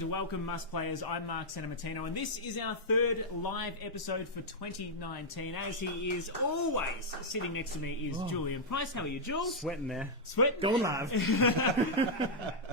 and welcome, Must Players. I'm Mark Santamartino, and this is our third live episode for 2019. As he is always sitting next to me is Julian Price. How are you, Jules? Sweating there. Sweat? Going live.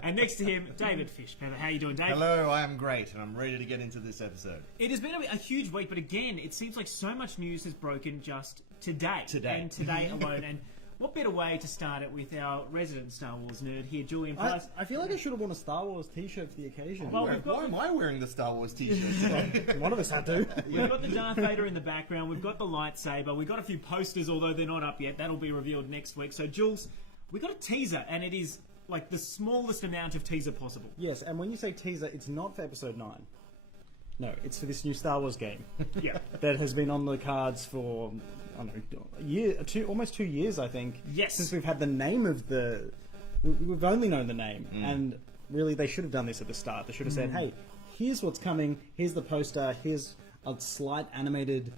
And next to him, David Fish. How are you doing, Dave? Hello, I am great, and I'm ready to get into this episode. It has been a huge week, but again, it seems like so much news has broken just today. And today alone. And what better way to start it with our resident Star Wars nerd here, Julian Price? I feel like I should have worn a Star Wars t-shirt for the occasion. Well, Why am I wearing the Star Wars t-shirt today? One of us had to. We've got the Darth Vader in the background. We've got the lightsaber. We've got a few posters, although they're not up yet. That'll be revealed next week. So, Jules, we got a teaser, and it is like the smallest amount of teaser possible. Yes, and when you say teaser, it's not for Episode 9. No, it's for this new Star Wars game. Yeah. That has been on the cards for, I don't know, almost 2 years, I think. Yes. Since we've had the name of the... We've only known the name. And really, they should have done this at the start. They should have said, hey, here's what's coming. Here's the poster. Here's a slight animated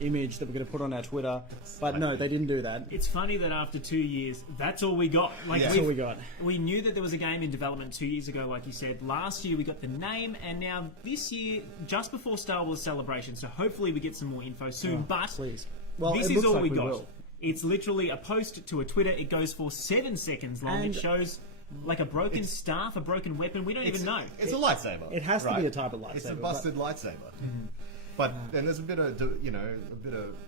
image that we're going to put on our Twitter. But no, they didn't do that. It's funny that after 2 years, that's all we got. That's all we got. We knew that there was a game in development 2 years ago, like you said. Last year we got the name, and now this year, just before Star Wars Celebration, so hopefully we get some more info soon. But please. Well, this it is looks all like we we got. will. It's literally a post to a Twitter. It goes for 7 seconds long. And it shows like a broken staff, a broken weapon. We don't even know. It's a lightsaber. It has to be a type of lightsaber. It's a busted lightsaber. But then there's a bit of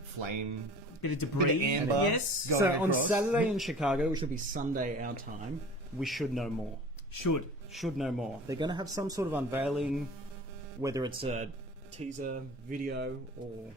flame, Bit of debris. bit of amber. Yes. going So on across. Saturday in Chicago, which will be Sunday our time, we should know more. Should Know more. They're going to have some sort of unveiling, whether it's a teaser video or,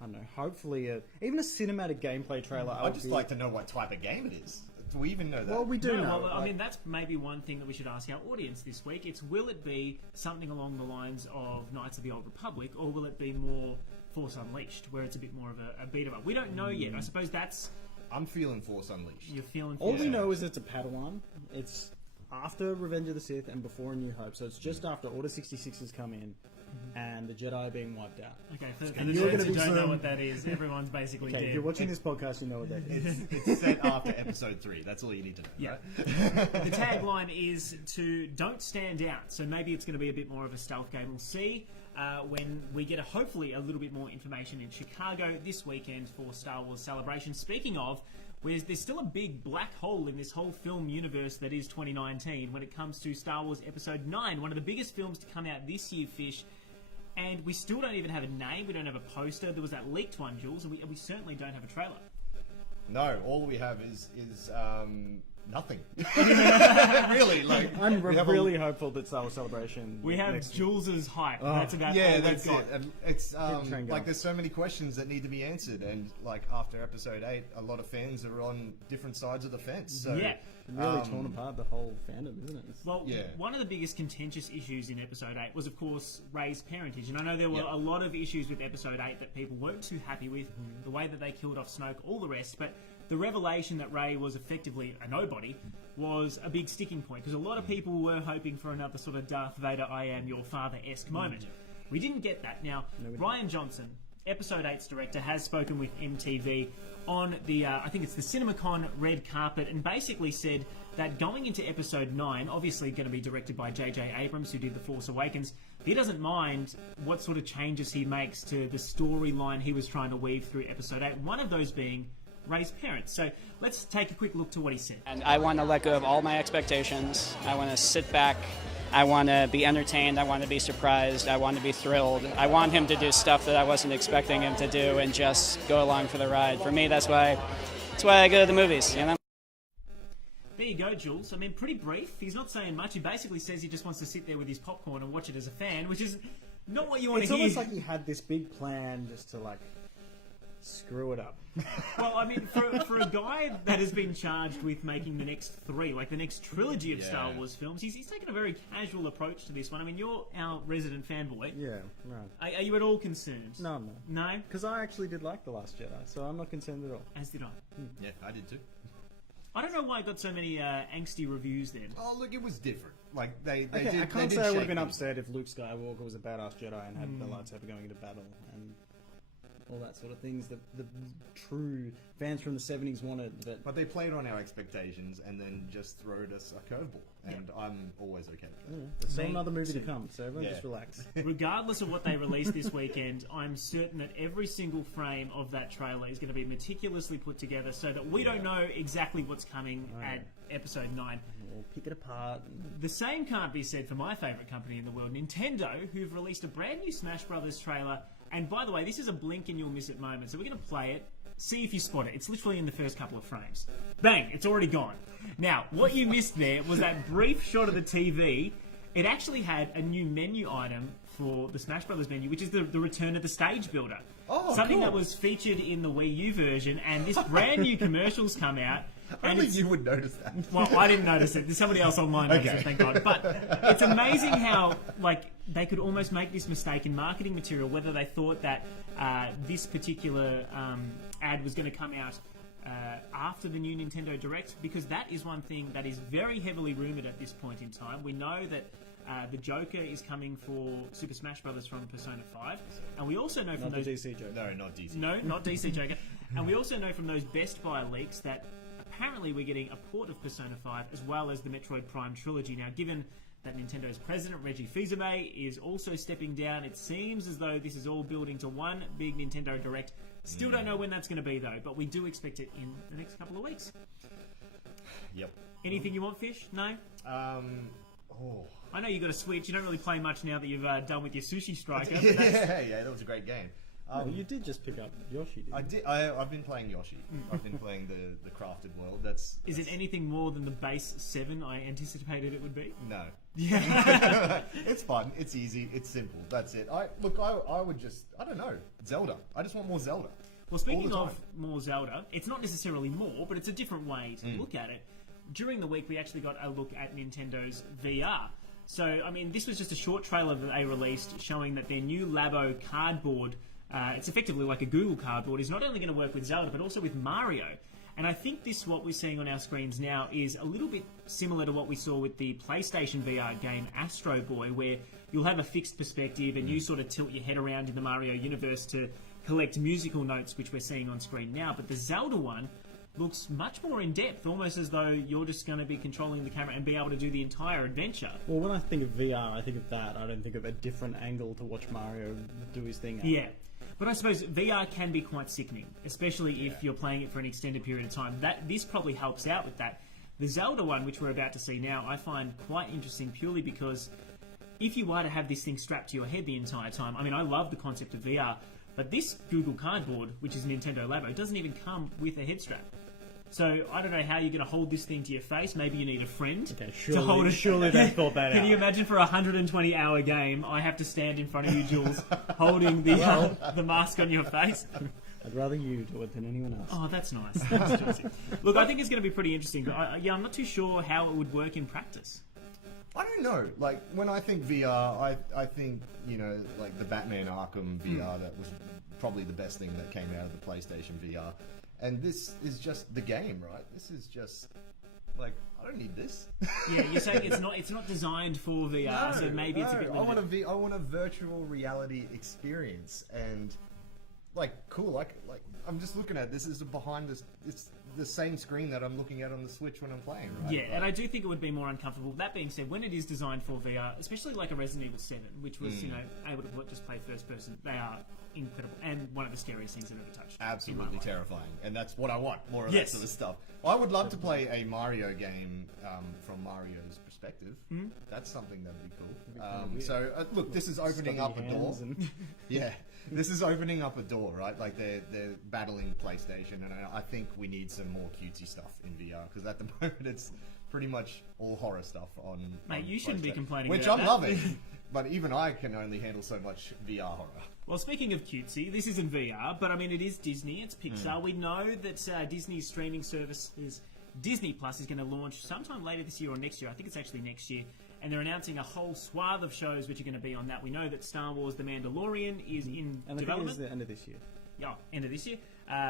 I don't know, hopefully even a cinematic gameplay trailer. I'd just like to know what type of game it is. Do we even know that? Well, we do No, know. well, I mean, that's maybe one thing that we should ask our audience this week. It's, will it be something along the lines of Knights of the Old Republic, or will it be more Force Unleashed, where it's a bit more of a beat-em-up? We don't know yet. I suppose that's... I'm feeling Force Unleashed. You're feeling... All Force we know Unleashed. is it's a Padawan. It's after Revenge of the Sith and before A New Hope, so it's just after Order 66 has come in and the Jedi are being wiped out. Okay, for the you're nerds gonna who be don't know some- what that is, everyone's basically Okay, dead. if you're watching this podcast, you know what that is. It's set after Episode 3. That's all you need to know. Yeah. Right? The tagline is to don't stand out. So maybe it's going to be a bit more of a stealth game. We'll see when we get hopefully a little bit more information in Chicago this weekend for Star Wars Celebration. Speaking of, there's still a big black hole in this whole film universe that is 2019 when it comes to Star Wars Episode 9, one of the biggest films to come out this year, Fish. And we still don't even have a name. We don't have a poster. There was that leaked one, Jules, and we certainly don't have a trailer. No, all we have is nothing. Really, like I'm we have really hopeful that Star Wars Celebration... We have next- Jules's hype. That's about Yeah, all that's we've got. it. And it's train go. like there's so many questions that need to be answered, and like after Episode 8, a lot of fans are on different sides of the fence. So Yeah. really torn apart the whole fandom, isn't it? Well, Yeah. one of the biggest contentious issues in Episode 8 was, of course, Rey's parentage. And I know there were Yep. a lot of issues with Episode 8 that people weren't too happy with, the way that they killed off Snoke, all the rest. But the revelation that Rey was effectively a nobody was a big sticking point, because a lot of people were hoping for another sort of Darth Vader, I am your father-esque moment. We didn't get that. Now, Rian Johnson, Episode 8's director, has spoken with MTV on the, I think it's the CinemaCon red carpet, and basically said that going into Episode 9, obviously going to be directed by J.J. Abrams, who did The Force Awakens, he doesn't mind what sort of changes he makes to the storyline he was trying to weave through Episode 8, one of those being Rey's parents. So let's take a quick look to what he said. And I want to let go of all my expectations. I want to sit back. I want to be entertained. I want to be surprised. I want to be thrilled. I want him to do stuff that I wasn't expecting him to do and just go along for the ride. For me, that's why I go to the movies, you know? There you go, Jules. I mean, pretty brief. He's not saying much. He basically says he just wants to sit there with his popcorn and watch it as a fan, which is not what you want It's to hear. almost like he had this big plan just to, like, screw it up. Well, I mean, for a guy that has been charged with making the next three, like the next trilogy of Star Wars films, he's taken a very casual approach to this one. I mean, you're our resident fanboy. Yeah, right. Are you at all concerned? No. No? Because I actually did like The Last Jedi, so I'm not concerned at all. As did I. Yeah, I did too. I don't know why it got so many angsty reviews then. Oh, look, it was different. Like they Okay, did. I can't they did say I would have shake been me. upset if Luke Skywalker was a badass Jedi and had the lightsaber going into battle. And all that sort of things that the true fans from the 70s wanted. But they played on our expectations and then just throwed us a curveball, and I'm always okay with that. There's still another movie to come, so everyone just relax. Regardless of what they release this weekend, I'm certain that every single frame of that trailer is going to be meticulously put together so that we don't know exactly what's coming at episode 9. We'll pick it apart. The same can't be said for my favourite company in the world, Nintendo, who've released a brand new Smash Brothers trailer. And by the way, this is a blink and you'll miss it moment, so we're going to play it, see if you spot it. It's literally in the first couple of frames. Bang, it's already gone. Now, what you missed there was that brief shot of the TV. It actually had a new menu item for the Smash Brothers menu, which is the return of the stage builder. Oh, something cool. that was featured in the Wii U version, and this brand new commercial's come out. Only you would notice that. Well, I didn't notice it. There's somebody else online noticed it, thank God. But it's amazing how, they could almost make this mistake in marketing material, whether they thought that this particular ad was going to come out after the new Nintendo Direct, because that is one thing that is very heavily rumoured at this point in time. We know that the Joker is coming for Super Smash Bros. From Persona 5, and we also know from Not the those... DC Joker. No, not DC. No, not DC Joker. And we also know from those Best Buy leaks that apparently we're getting a port of Persona 5 as well as the Metroid Prime trilogy. Now, given that Nintendo's president, Reggie Fils-Aimé, is also stepping down, it seems as though this is all building to one big Nintendo Direct. Still don't know when that's going to be, though, but we do expect it in the next couple of weeks. Yep. Anything you want, Fish? No? Oh. I know you got a Switch. You don't really play much now that you've done with your Sushi Striker. But Yeah, that was a great game. Well, you did just pick up Yoshi, didn't you? I did. I've been playing Yoshi. I've been playing the crafted world. That's Is it anything more than the base 7 I anticipated it would be? no. Yeah. It's fun. It's easy. It's simple. That's it. I would just. I don't know. Zelda. I just want more Zelda. Well, speaking All the of time. more Zelda, it's not necessarily more, but it's a different way to look at it. During the week, we actually got a look at Nintendo's VR. So, I mean, this was just a short trailer that they released showing that their new Labo cardboard, it's effectively like a Google cardboard, is not only going to work with Zelda, but also with Mario. And I think what we're seeing on our screens now is a little bit similar to what we saw with the PlayStation VR game Astro Boy, where you'll have a fixed perspective and you sort of tilt your head around in the Mario universe to collect musical notes, which we're seeing on screen now. But the Zelda one looks much more in-depth, almost as though you're just going to be controlling the camera and be able to do the entire adventure. Well, when I think of VR, I think of that. I don't think of a different angle to watch Mario do his thing. Yeah. But I suppose VR can be quite sickening, especially if you're playing it for an extended period of time. This probably helps out with that. The Zelda one, which we're about to see now, I find quite interesting purely because if you were to have this thing strapped to your head the entire time, I mean, I love the concept of VR, but this Google Cardboard, which is Nintendo Labo, doesn't even come with a head strap. So I don't know how you're going to hold this thing to your face. Maybe you need a friend to hold it. Surely they thought that out. Can you imagine for a 120-hour game, I have to stand in front of you, Jules, holding the mask on your face? I'd rather you do it than anyone else. Oh, that's nice. That's juicy. Look, I think it's going to be pretty interesting. But I'm not too sure how it would work in practice. I don't know. Like, when I think VR, I think, like the Batman Arkham VR, that was probably the best thing that came out of the PlayStation VR. And this is just the game, right? This is just, like, I don't need this. Yeah, you're saying it's not designed for VR, so maybe it's a bit limited. I want a virtual reality experience, and like cool. Like I'm just looking at this is behind this. It's the same screen that I'm looking at on the Switch when I'm playing. Right? Yeah, and I do think it would be more uncomfortable. That being said, when it is designed for VR, especially like a Resident Evil 7, which was able to just play first person, they are incredible and one of the scariest things I've ever touched. Absolutely terrifying, and that's what I want. More of Yes. that sort of stuff. I would love to play a Mario game from Mario's perspective. That's something that'd be cool. So look, this is opening up a door. Yeah, this is opening up a door, right? Like they're battling PlayStation, and I think we need some more cutesy stuff in VR because at the moment it's pretty much all horror stuff on. Mate, you shouldn't be PlayStation, complaining which about I'm that. loving. But even I can only handle so much VR horror. Well, speaking of cutesy, this isn't VR, but I mean, it is Disney, it's Pixar. We know that Disney's streaming service Disney Plus is going to launch sometime later this year or next year. I think it's actually next year. And they're announcing a whole swath of shows which are going to be on that. We know that Star Wars The Mandalorian is in And I think development. it's the end of this year. Yeah, end of this year.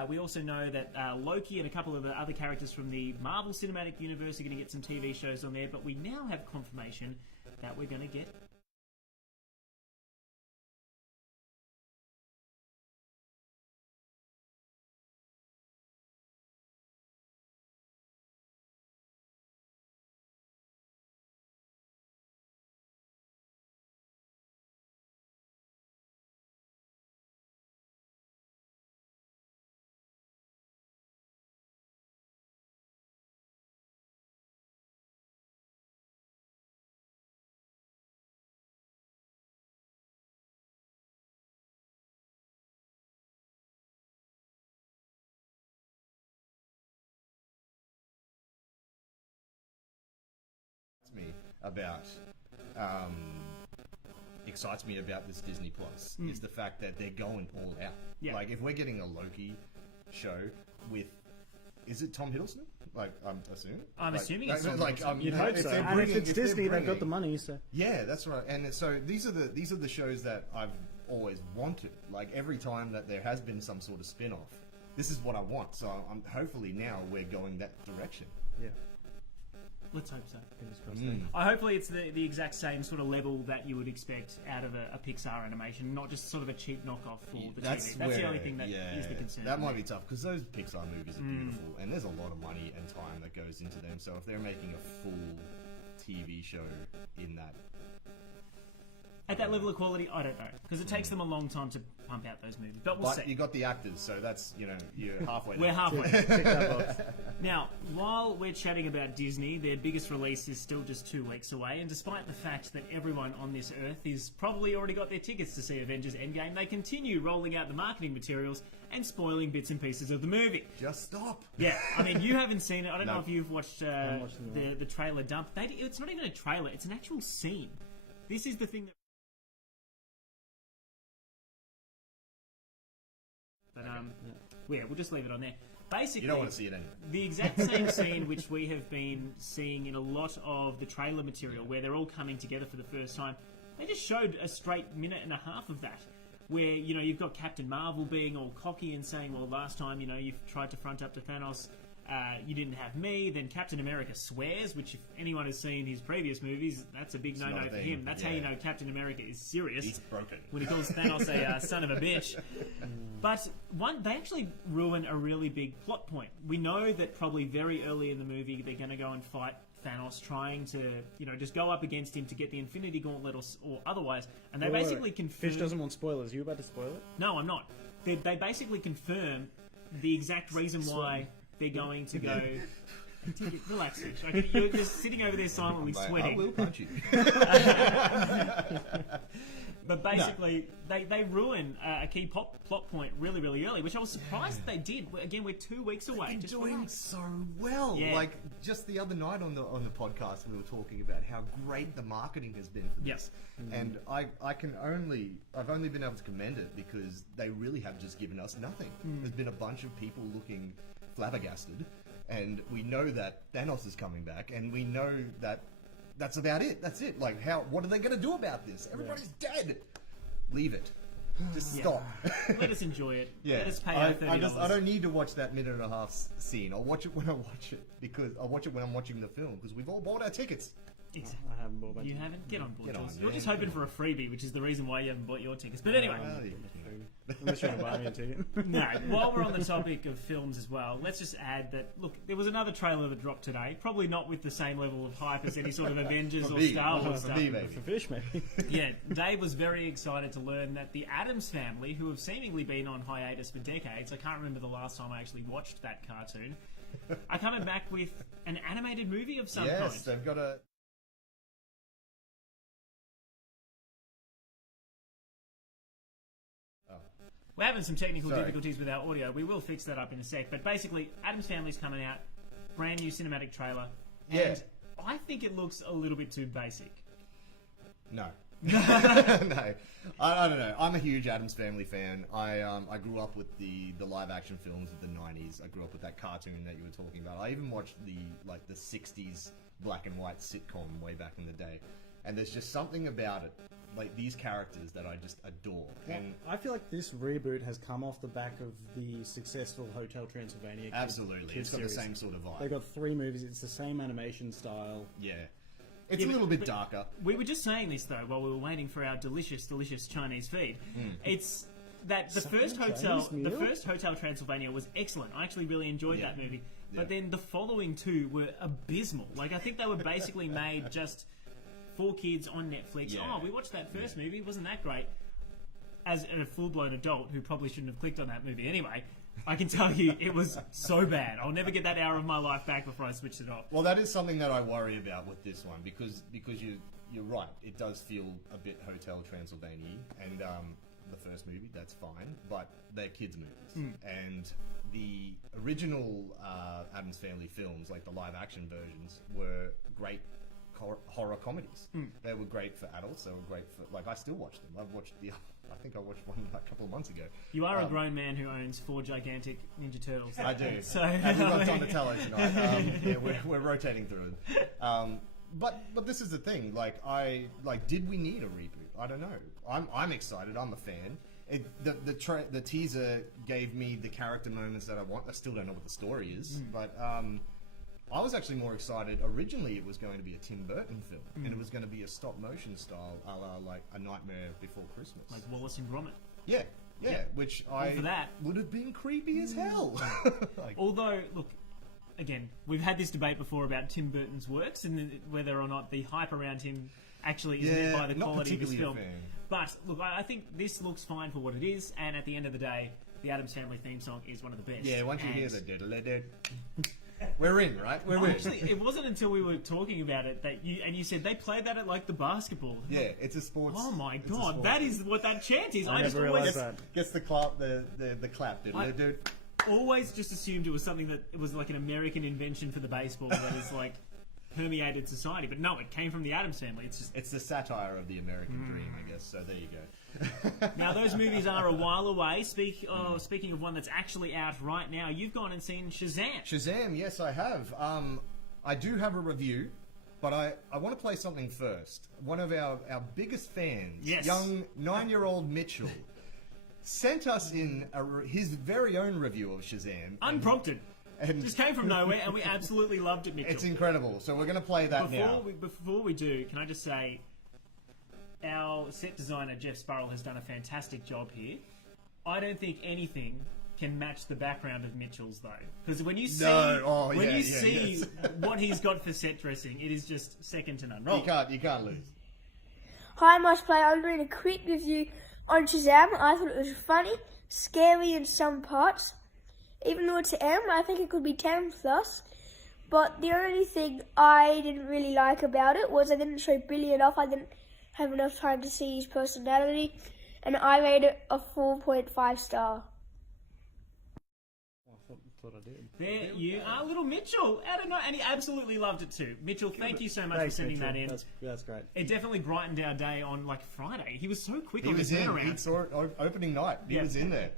We also know that Loki and a couple of the other characters from the Marvel Cinematic Universe are going to get some TV shows on there. But we now have confirmation that we're going to get about excites me about this Disney Plus is the fact that they're going all out. Yeah. Like, if we're getting a Loki show with, is it Tom Hiddleston? Like, I'm assuming. I'm like, assuming it's Tom like, Hiddleston. You'd hope so. And if it's Disney, they've got the money, so... Yeah, that's right. And so these are the shows that I've always wanted. Like, every time that there has been some sort of spin-off, this is what I want. So I'm hopefully now we're going that direction. Yeah. Let's hope so. Fingers crossed. Hopefully it's the exact same sort of level that you would expect out of a Pixar animation, not just sort of a cheap knockoff for the TV. That's the only thing that is the concern. That might be tough, because those Pixar movies are beautiful, and there's a lot of money and time that goes into them. So if they're making a full TV show in that... At that level of quality, I don't know, because it takes them a long time to pump out those movies. But we'll see. You got the actors, so that's, you're halfway there. We're halfway. Tick that box. Now, while we're chatting about Disney, their biggest release is still just 2 weeks away, and despite the fact that everyone on this earth is probably already got their tickets to see Avengers Endgame, they continue rolling out the marketing materials and spoiling bits and pieces of the movie. Just stop. Yeah, I mean, you haven't seen it. I don't know No. if you've watched the trailer dump. It's not even a trailer, it's an actual scene. This is the thing that... But, yeah, we'll just leave it on there. Basically, You don't want to see it anyway. the exact same scene which we have been seeing in a lot of the trailer material, where they're all coming together for the first time. They just showed a straight minute and a half of that, where you've got Captain Marvel being all cocky and saying, "Well, last time you've tried to front up to Thanos, you didn't have me." Then Captain America swears, which if anyone has seen his previous movies, that's a big not no-no a for thing, him. That's how you yeah. know Captain America is serious. He's broken. When he calls Thanos a son of a bitch. But they actually ruin a really big plot point. We know that probably very early in the movie they're going to go and fight Thanos, trying to just go up against him to get the Infinity Gauntlet or otherwise. And they basically confirm... Fish doesn't want spoilers. Are you about to spoil it? No, I'm not. They basically confirm the exact reason why they're going to go... Relax, Fish. Okay, you're just sitting over there silently sweating. I will punch you. But basically, they ruin a key plot point really, really early, which I was surprised they did. Again, we're 2 weeks away. They're Just doing relax. so well. Yeah. Like, just the other night on the podcast, we were talking about how great the marketing has been for this. And I've only been able to commend it because they really have just given us nothing. There's been a bunch of people looking flabbergasted, and we know that Thanos is coming back, and we know that that's about it. That's it. Like, what are they going to do about this? Everybody's dead. Leave it. Just stop. Let us enjoy it. Yeah. Let us pay our $30. I don't need to watch that minute and a half scene. I'll watch it when I watch it, because I'll watch it when I'm watching the film, because we've all bought our tickets. Exactly. I haven't bought my You ticket. haven't? Get on board, Get on, Jules. You're man. just hoping for a freebie, which is the reason why you haven't bought your tickets. But anyway, Unless you're going to buy me a ticket. no. While we're on the topic of films as well, let's just add that, look, there was another trailer that dropped today. Probably not with the same level of hype as any sort of Avengers or Star Wars For stuff. me, baby. For Fish, maybe. Yeah, Dave was very excited to learn that the Addams Family, who have seemingly been on hiatus for decades, I can't remember the last time I actually watched that cartoon, are coming back with an animated movie of some Yes, kind. they've got a... We're having some technical Sorry. difficulties with our audio. We will fix that up in a sec. But basically, Addams Family's coming out, brand new cinematic trailer. Yeah. And I think it looks a little bit too basic. No. No. I don't know. I'm a huge Addams Family fan. I grew up with the live action films of the 90s. I grew up with that cartoon that you were talking about. I even watched the 60s black and white sitcom way back in the day. And there's just something about it, like these characters, that I just adore. And I feel like this reboot has come off the back of the successful Hotel Transylvania. absolutely, it's got series. the same sort of vibe. They've got 3 movies. It's the same animation style. Yeah. It's a little bit darker. We were just saying this, though, while we were waiting for our delicious, delicious Chinese feed. It's that the first Hotel Transylvania was excellent. I actually really enjoyed that movie. But then the following 2 were abysmal. Like, I think they were basically made just for kids on Netflix. Yeah. Oh, we watched that first movie. Wasn't that great? As a full-blown adult who probably shouldn't have clicked on that movie anyway, I can tell you it was so bad. I'll never get that hour of my life back before I switched it off. Well, that is something that I worry about with this one, because you're right. It does feel a bit Hotel Transylvania, and the first movie, that's fine, but they're kids' movies. And the original Addams Family films, like the live-action versions, were great horror comedies. They were great for adults. They were great for I still watch them. I think I watched one a couple of months ago. You are a grown man who owns 4 gigantic Ninja Turtles. I do. So and we've got Donatello tonight. Yeah, we're rotating through it. But this is the thing. Did we need a reboot? I don't know. I'm excited. I'm a fan. The teaser gave me the character moments that I want. I still don't know what the story is, but I was actually more excited. Originally, it was going to be a Tim Burton film, and it was going to be a stop motion style, a la A Nightmare Before Christmas, like Wallace and Gromit. Yeah, which for that would have been creepy as hell. Although, look, again, we've had this debate before about Tim Burton's works and whether or not the hype around him actually is met by the quality of his film. But look, I think this looks fine for what it is, and at the end of the day, the Addams Family theme song is one of the best. Yeah, once you hear the diddle-a-did, we're in, right? We're in. Actually, it wasn't until we were talking about it that you said they played that at the basketball. Yeah, it's a sports. Oh my god, that is what that chant is. I never realised that. Gets the clap, the clap, dude. Always just assumed it was something that it was like an American invention for the baseball that is permeated society, but no, it came from the Addams Family. It's the satire of the American dream, I guess. So there you go. Now those movies are a while away. Speaking of one that's actually out right now, you've gone and seen Shazam. Shazam, yes, I have. I do have a review, but I want to play something first. One of our biggest fans, young 9-year-old Mitchell, sent us in his very own review of Shazam. Unprompted. And just came from nowhere, and we absolutely loved it, Mitchell. It's incredible. So we're going to play that now. Before we do, can I just say, our set designer, Jeff Sparrow, has done a fantastic job here. I don't think anything can match the background of Mitchell's, though. Because when you see what he's got for set dressing, it is just second to none. You can't lose. Hi, Musplay. I'm doing a quick review on Shazam. I thought it was funny, scary in some parts. Even though it's M, I think it could be 10 plus. But the only thing I didn't really like about it was I didn't show Billy enough. I didn't have enough time to see his personality. And I rate it a 4.5 star. That's what I did. There you are, little Mitchell. I don't know, and he absolutely loved it too. Mitchell, thank you so much for sending that in. That's great. It definitely brightened our day on Friday. He was so quick on his He turnaround. saw it opening night. He was in there.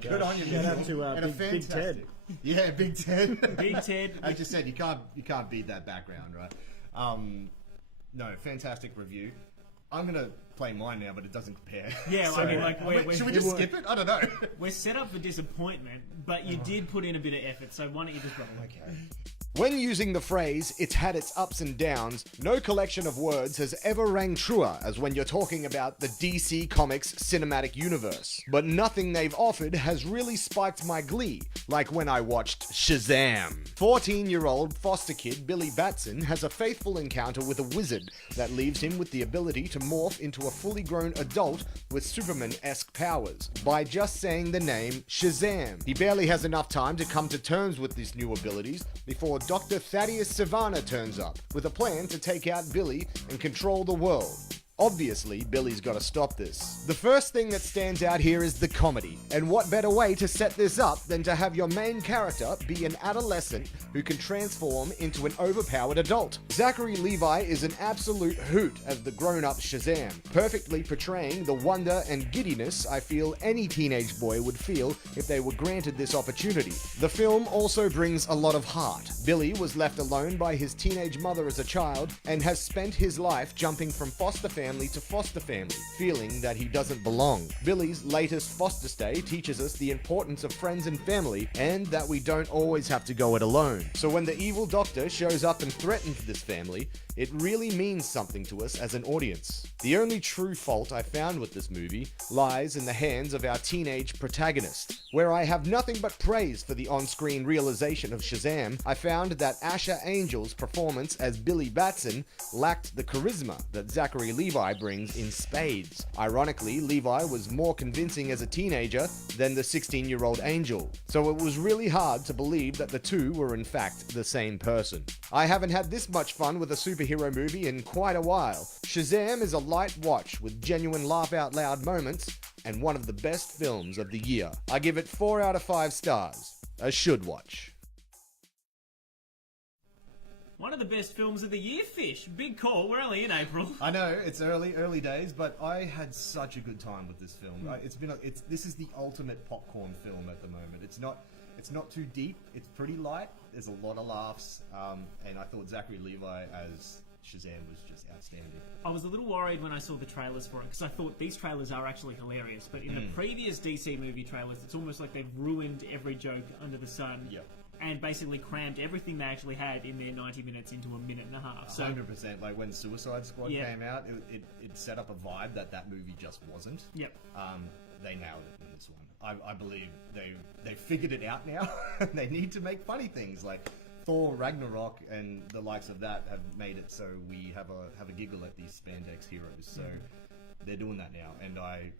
Good on you, Shout out to Big Ted. Yeah, Big Ted. Big Ted. As you said, you can't beat that background, right? No, fantastic review. I'm gonna play mine now, but it doesn't compare. Yeah, so, should we just skip it? I don't know. We're set up for disappointment, but you did put in a bit of effort, so why don't you just roll? Okay. When using the phrase, it's had its ups and downs, no collection of words has ever rang truer as when you're talking about the DC Comics cinematic universe. But nothing they've offered has really spiked my glee, like when I watched Shazam. 14-year-old foster kid Billy Batson has a faithful encounter with a wizard that leaves him with the ability to morph into a fully grown adult with Superman-esque powers by just saying the name Shazam. He barely has enough time to come to terms with these new abilities before Dr. Thaddeus Savannah turns up with a plan to take out Billy and control the world. Obviously, Billy's got to stop this. The first thing that stands out here is the comedy, and what better way to set this up than to have your main character be an adolescent who can transform into an overpowered adult. Zachary Levi is an absolute hoot as the grown-up Shazam, perfectly portraying the wonder and giddiness I feel any teenage boy would feel if they were granted this opportunity. The film also brings a lot of heart. Billy was left alone by his teenage mother as a child and has spent his life jumping from foster family to foster family, feeling that he doesn't belong. Billy's latest foster stay teaches us the importance of friends and family, and that we don't always have to go it alone. So when the evil doctor shows up and threatens this family, it really means something to us as an audience. The only true fault I found with this movie lies in the hands of our teenage protagonist. Where I have nothing but praise for the on-screen realization of Shazam, I found that Asher Angel's performance as Billy Batson lacked the charisma that Zachary Levi brings in spades. Ironically, Levi was more convincing as a teenager than the 16-year-old Angel, so it was really hard to believe that the two were in fact the same person. I haven't had this much fun with a superhero movie in quite a while. Shazam is a light watch with genuine laugh-out-loud moments and one of the best films of the year. I give it 4 out of 5 stars. A should watch. One of the best films of the year, Fish. Big call. We're only in April. I know it's early days, but I had such a good time with this film. This is the ultimate popcorn film at the moment. It's not too deep. It's pretty light. There's a lot of laughs, and I thought Zachary Levi as Shazam was just outstanding. I was a little worried when I saw the trailers for it because I thought these trailers are actually hilarious. But in the previous DC movie trailers, it's almost like they've ruined every joke under the sun. Yep. And basically crammed everything they actually had in their 90 minutes into a minute and a half. So 100%. Like when Suicide Squad came out, it set up a vibe that movie just wasn't. Yep. They nailed it in this one. I believe they figured it out now. They need to make funny things like Thor Ragnarok and the likes of that have made it so we have a giggle at these spandex heroes. So. They're doing that now, and I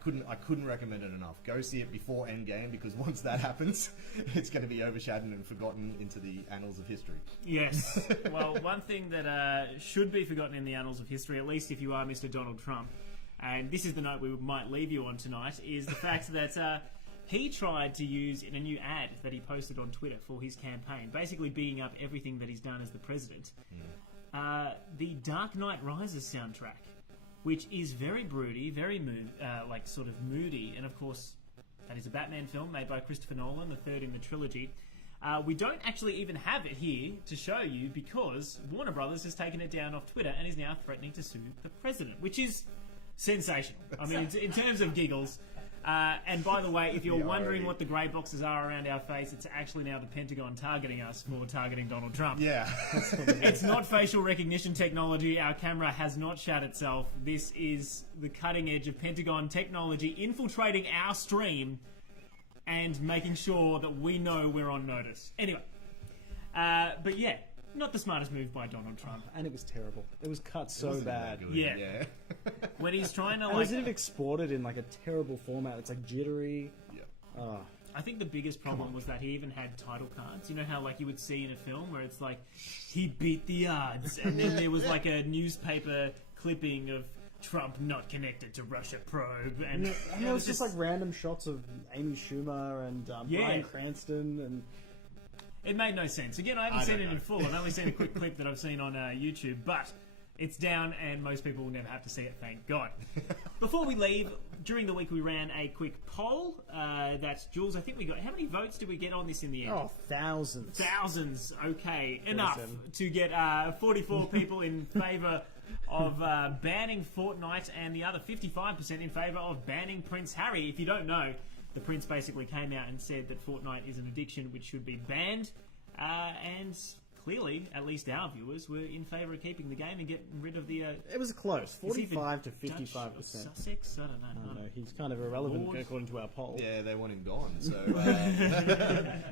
couldn't recommend it enough. Go see it before Endgame, because once that happens, it's going to be overshadowed and forgotten into the annals of history. Yes. Well, one thing that should be forgotten in the annals of history, at least if you are Mr. Donald Trump, and this is the note we might leave you on tonight, is the fact that he tried to use in a new ad that he posted on Twitter for his campaign, basically beating up everything that he's done as the president, the Dark Knight Rises soundtrack, which is very broody, very sort of moody, and of course, that is a Batman film made by Christopher Nolan, the third in the trilogy. We don't actually even have it here to show you because Warner Brothers has taken it down off Twitter and is now threatening to sue the president, which is sensational. I mean, in terms of giggles. And by the way, if you're wondering what the grey boxes are around our face, it's actually now the Pentagon targeting us for targeting Donald Trump. Yeah. It's not facial recognition technology. Our camera has not shut itself. This is the cutting edge of Pentagon technology infiltrating our stream and making sure that we know we're on notice. Anyway, but yeah, not the smartest move by Donald Trump. And it was terrible. It was cut so bad. Yeah. When he's trying to it was exported in like a terrible format. It's like jittery. Yeah. I think the biggest problem was that he even had title cards. You know how like you would see in a film where it's like, he beat the odds, and then there was like a newspaper clipping of Trump not connected to Russia probe, and it was just like random shots of Amy Schumer and Bryan Cranston, and it made no sense. Again, I haven't seen it in full. I've only seen a quick clip that I've seen on YouTube, but it's down, and most people will never have to see it, thank God. Before we leave, during the week we ran a quick poll. That's Jules. I think we got... How many votes did we get on this in the end? Oh, thousands. Thousands. Okay, enough to get 44 people in favour of banning Fortnite, and the other 55% in favour of banning Prince Harry. If you don't know, the Prince basically came out and said that Fortnite is an addiction which should be banned, and clearly, at least our viewers were in favour of keeping the game and getting rid of the... it was close, 45 to 55%. Sussex? I don't know. He's kind of irrelevant according to our poll. Yeah, they want him gone, so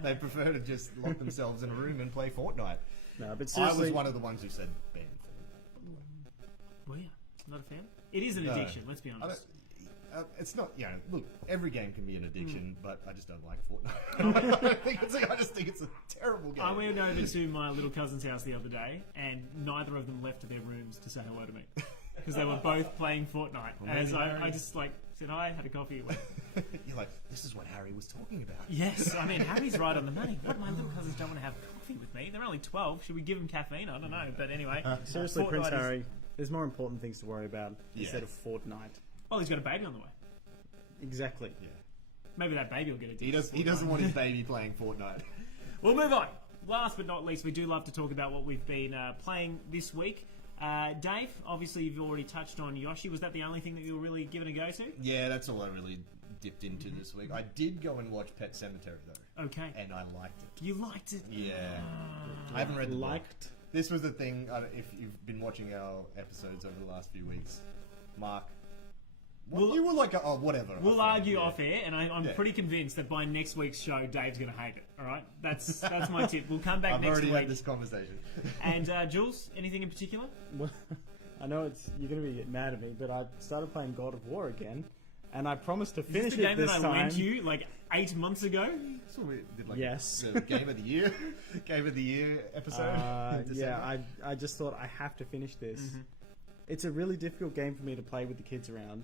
they prefer to just lock themselves in a room and play Fortnite. No, but seriously... I was one of the ones who said ban Fortnite. Well, yeah, not a fan. It is an addiction, let's be honest. It's not, look, every game can be an addiction, but I just don't like Fortnite. I just think it's a terrible game. I went over to my little cousin's house the other day, and neither of them left their rooms to say hello to me. Because they were both playing Fortnite. As I just, said hi, had a coffee. You're like, this is what Harry was talking about. Yes, I mean, Harry's right on the money. What, my little cousins don't want to have coffee with me? They're only 12. Should we give them caffeine? I don't know. But anyway. Seriously, Prince Harry, there's more important things to worry about instead of Fortnite. Well, he's got a baby on the way. Exactly. Yeah. Maybe that baby will get addicted. He doesn't want his baby playing Fortnite. We'll move on. Last but not least, we do love to talk about what we've been playing this week. Dave, obviously you've already touched on Yoshi. Was that the only thing that you were really giving a go to? Yeah, that's all I really dipped into this week. I did go and watch Pet Sematary though. Okay. And I liked it. You liked it? Yeah. I haven't read the book. This was the thing, if you've been watching our episodes over the last few weeks, Mark... you were like, whatever. We'll argue off air, and I'm pretty convinced that by next week's show, Dave's going to hate it. All right, that's my tip. We'll come back next week. I've already had this conversation. And Jules, anything in particular? Well, I know you're going to be mad at me, but I started playing God of War again, and I promised to finish it this time. Is this the game that I lent you like 8 months ago? So we did yes. The Game of the Year episode. Yeah, I just thought I have to finish this. Mm-hmm. It's a really difficult game for me to play with the kids around.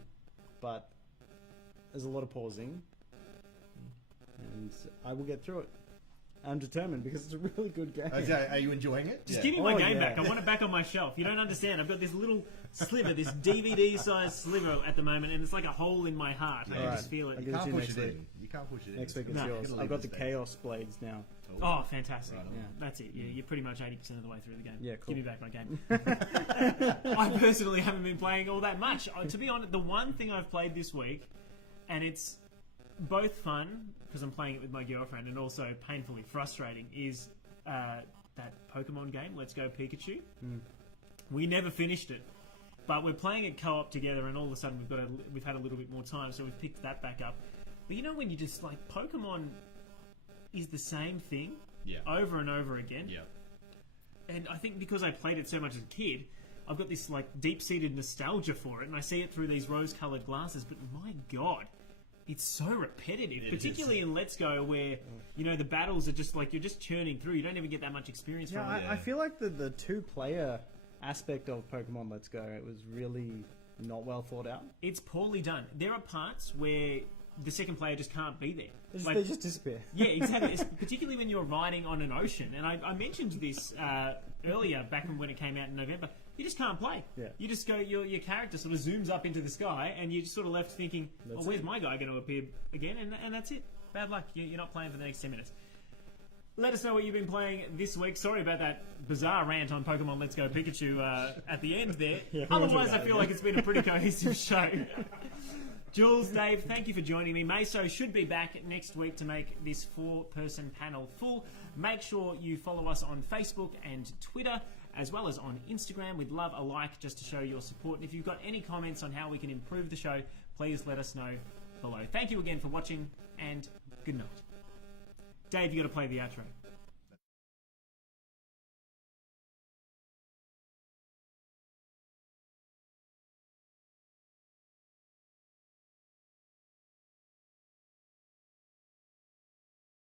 But there's a lot of pausing, and I will get through it. I'm determined because it's a really good game. Are you enjoying it? Just give me my Oh, game yeah. back. I want it back on my shelf. You don't understand. I've got this little sliver, this DVD-sized sliver at the moment, and it's like a hole in my heart. I can Alright. just feel it. I'll You give it can't to you push next it week. in. You can't push it in. Next week it's No. yours. Gotta I've got leave the it there. Chaos Blades now. Oh, fantastic. Right on. Yeah. That's it. You're pretty much 80% of the way through the game. Yeah, cool. Give me back my game. I personally haven't been playing all that much. To be honest, the one thing I've played this week, and it's both fun, because I'm playing it with my girlfriend, and also painfully frustrating, is that Pokemon game, Let's Go Pikachu. We never finished it. But we're playing it co-op together, and all of a sudden we've had a little bit more time, so we've picked that back up. But you know when you just, like, Pokemon is the same thing over and over again. Yeah. And I think because I played it so much as a kid, I've got this like deep-seated nostalgia for it, and I see it through these rose-coloured glasses. But my God, it's so repetitive, particularly in Let's Go, where the battles are just like you're just churning through. You don't even get that much experience from it. I feel like the two-player aspect of Pokemon Let's Go, it was really not well thought out. It's poorly done. There are parts where the second player just can't be there. They just disappear. Yeah, exactly. Particularly when you're riding on an ocean. And I mentioned this earlier, back when it came out in November. You just can't play. Yeah. You just go, your character sort of zooms up into the sky, and you're just sort of left thinking, where's my guy going to appear again? And that's it. Bad luck. You're not playing for the next 10 minutes. Let us know what you've been playing this week. Sorry about that bizarre rant on Pokemon Let's Go Pikachu at the end there. Otherwise, I feel like it's been a pretty cohesive show. Jules, Dave, thank you for joining me. Meso should be back next week to make this 4-person panel full. Make sure you follow us on Facebook and Twitter, as well as on Instagram. We'd love a like just to show your support. And if you've got any comments on how we can improve the show, please let us know below. Thank you again for watching, and good night. Dave, you got to play the outro.